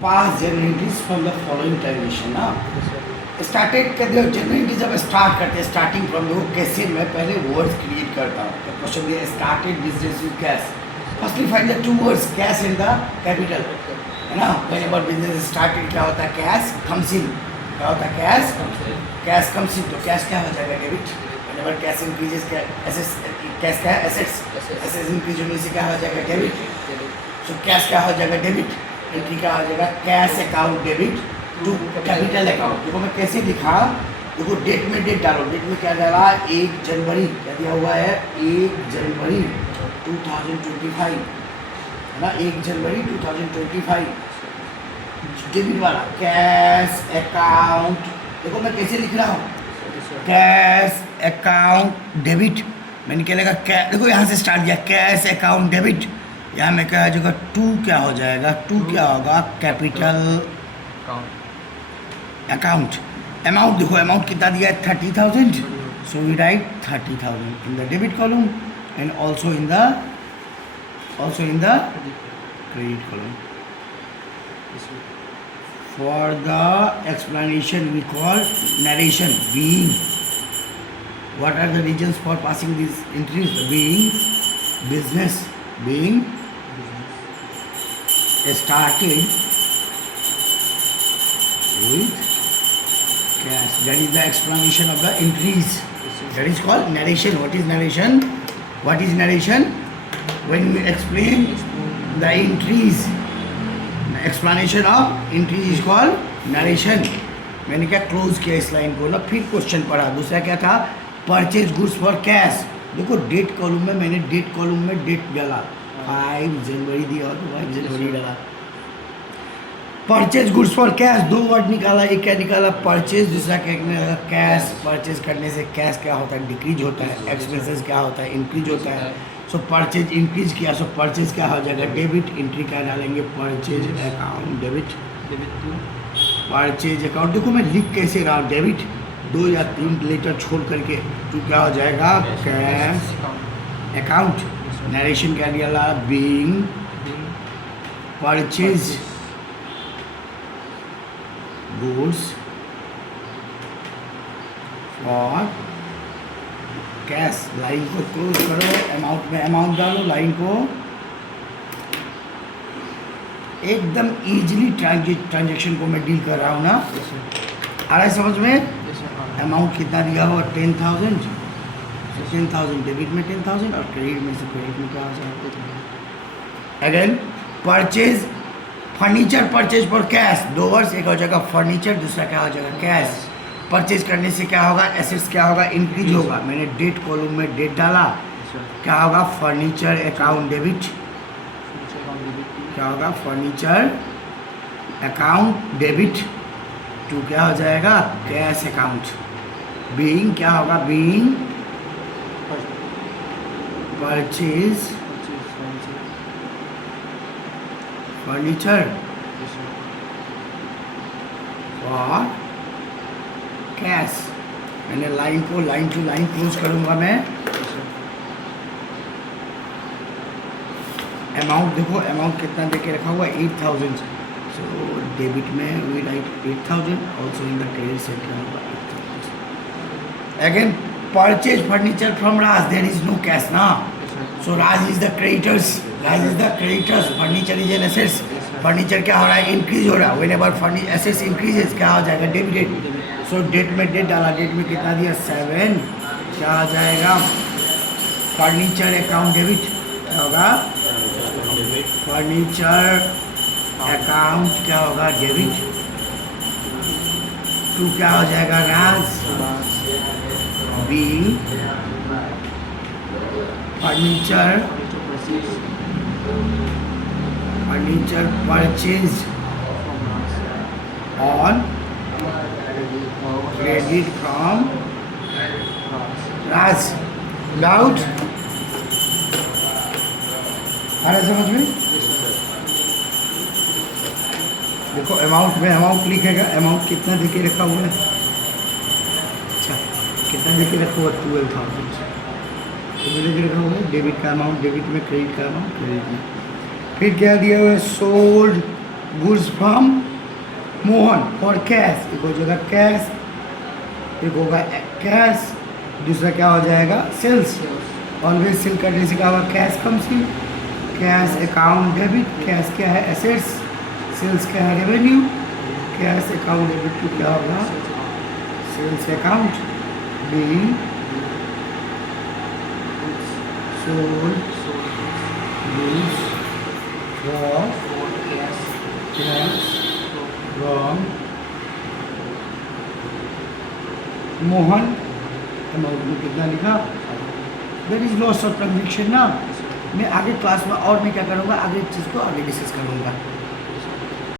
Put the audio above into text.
past generalities from the following transition ना started कर दिया जनरली जब स्टार्ट करते हैं स्टार्टिंग फ्रॉम देखो कैसे मैं पहले वर्ड्स क्रिएट करता हूँ तो क्वेश्चन दिया started business with cash firstly find the two words cash in the capital है ना व्हेनेवर बिजनेस स्टार्टेड क्या होता है कैश कम्स इन क्या होता है कैश कम्स इन तो कैश क्या हो जाएगा debit whenever cash increases assets cash क्या है एसेट्स इंक्रीज होने से क्या हो जाएगा डेबिट सो कैश क्या हो जाएगा डेबिट एंट्री क्या हो जाएगा cash account debit to capital account देखो मैं कैसे लिखा देखो डेट में डेट डालो डेट में क्या डाला 1 जनवरी क्या दिया हुआ है 1 जनवरी 2025 है ना 1 जनवरी 2025 डेबिट वाला कैश अकाउंट देखो मैं कैसे लिख रहा हूँ कैश अकाउंट डेबिट मैंने क्या लगा देखो यहाँ से स्टार्ट किया कैश अकाउंट डेबिट यहाँ में क्या हो जाएगा टू क्या हो जाएगा टू क्या होगा कैपिटल अकाउंट अमाउंट देखो अमाउंट कितना दिया है 30,000 so we write 30,000 in the debit column and also in the credit column for the explanation we call narration being what are the reasons for passing this entries being business being started with cash. That is the explanation of the entries. That is called narration. What is narration? What is narration? When we explain the entries, the explanation of entries is called narration. मैंने क्या close किया इस line को ना फिर question पढ़ा दूसरा क्या था परचेज गुड्स फॉर कैश देखो डेट कॉलम में मैंने डेट कॉलम में डेट डाला 5 जनवरी दिया और 5 जनवरी डाला परचेज गुड्स फॉर कैश दो वर्ड निकाला एक क्या निकाला परचेज दूसरा क्या निकाला कैश परचेज करने से कैश क्या होता है डिक्रीज होता है एक्सपेंसेस क्या होता है इंक्रीज होता है सो परचेज इंक्रीज किया सो परचेज क्या हो जाएगा डेबिट एंट्री क्या डालेंगे purchase account debit purchase account देखो मैं लिख कैसे रहा हूँ डेबिट 2 या 3 लेटर छोड़ करके तो क्या हो जाएगा कैश अकाउंट नरेशन क्या दिया being purchase goods for cache line को क्लोज करो अमाउंट में अमाउंट डालो लाइन को एकदम इजीली ट्रांजेक्शन को मैं डील कर रहा हूँ ना आ रहा है समझ में अमाउंट कितना दिया हुआ 10,000 10,000 डेबिट में 10,000 और क्रेडिट में से क्रेडिट में क्या हो जाएगा again purchase furniture purchase for cash दो वर्ड्स एक हो जाएगा फर्नीचर दूसरा क्या हो जाएगा कैश परचेज करने से क्या होगा एसेट्स क्या होगा इंक्रीज होगा मैंने डेट कॉलम में डेट डाला क्या होगा फर्नीचर अकाउंट डेबिट क्या होगा फर्नीचर अकाउंट डेबिट टू क्या हो जाएगा कैश अकाउंट बीइंग क्या होगा being purchase furniture for cash मैंने लाइन को लाइन टू लाइन क्लोज करूंगा मैं अमाउंट देखो अमाउंट कितना दे के रखा हुआ 8,000 सो डेबिट में we write 8,000 also in the credit centre होगा 8,000 again purchase furniture from Raj there is no cash ना so Raj is the creditors furniture is an assets furniture क्या हो रहा है इंक्रीज हो रहा है व्हेनेवर फर्नीचर एसेट्स इंक्रीजेस क्या हो जाएगा डेबिट सो डेट में डेट डाला डेट में कितना दिया 7 क्या आ जाएगा फर्नीचर अकाउंट डेबिट क्या होगा फर्नीचर अकाउंट क्या होगा डेबिट टू क्या हो जाएगा Raj being furniture purchase on credit from Raj loud आ रहा समझ में देखो अमाउंट में अमाउंट लिखेगा अमाउंट कितना दे के रखा हुआ है अच्छा कितना दे के रखा हुआ 12,000 तो दे के रखा हुआ है डेबिट का अमाउंट डेबिट में क्रेडिट का अमाउंट क्रेडिट में फिर क्या दिया हुआ है sold goods from Mohan for cash, एक हो जाएगा कैश, एक होगा कैश, दूसरा क्या हो जाएगा सेल्स। ऑलवेज सेल करने से क्या होगा cash comes in, cash account debit, cash क्या है एसेट्स, सेल्स क्या है revenue, cash account debit to क्या होगा sales account, being sold goods for cash from Mohan, amount में कितना लिखा, there is loss of transaction ना। मैं आगे क्लास में और मैं क्या करूँगा, आगे इस चीज़ को आगे डिस्कस करूँगा।